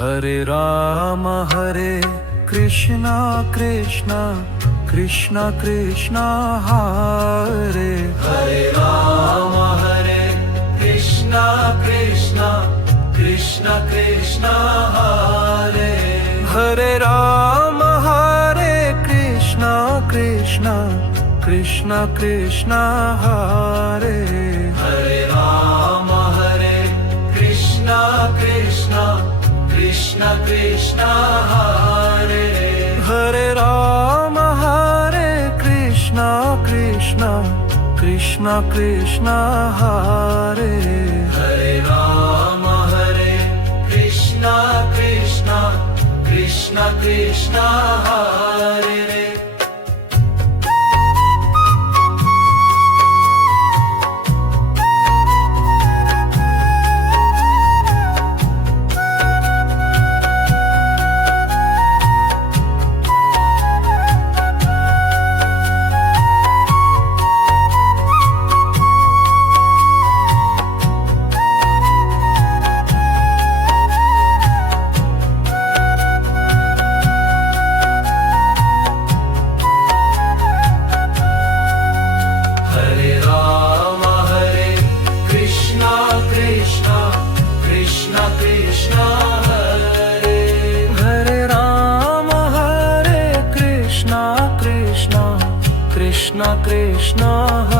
Hare Krishna Krishna Krishna Krishna Hare Ram Hare Krishna Krishna Krishna Krishna Hare Hare Ram Hare Krishna Krishna Krishna Krishna Hare Ram Hare Krishna Krishna Krishna Krishna Hare Hare Ram Hare Krishna Krishna Krishna Krishna Hare Ram Hare Krishna Krishna Krishna Krishna Hare Krishna Krishna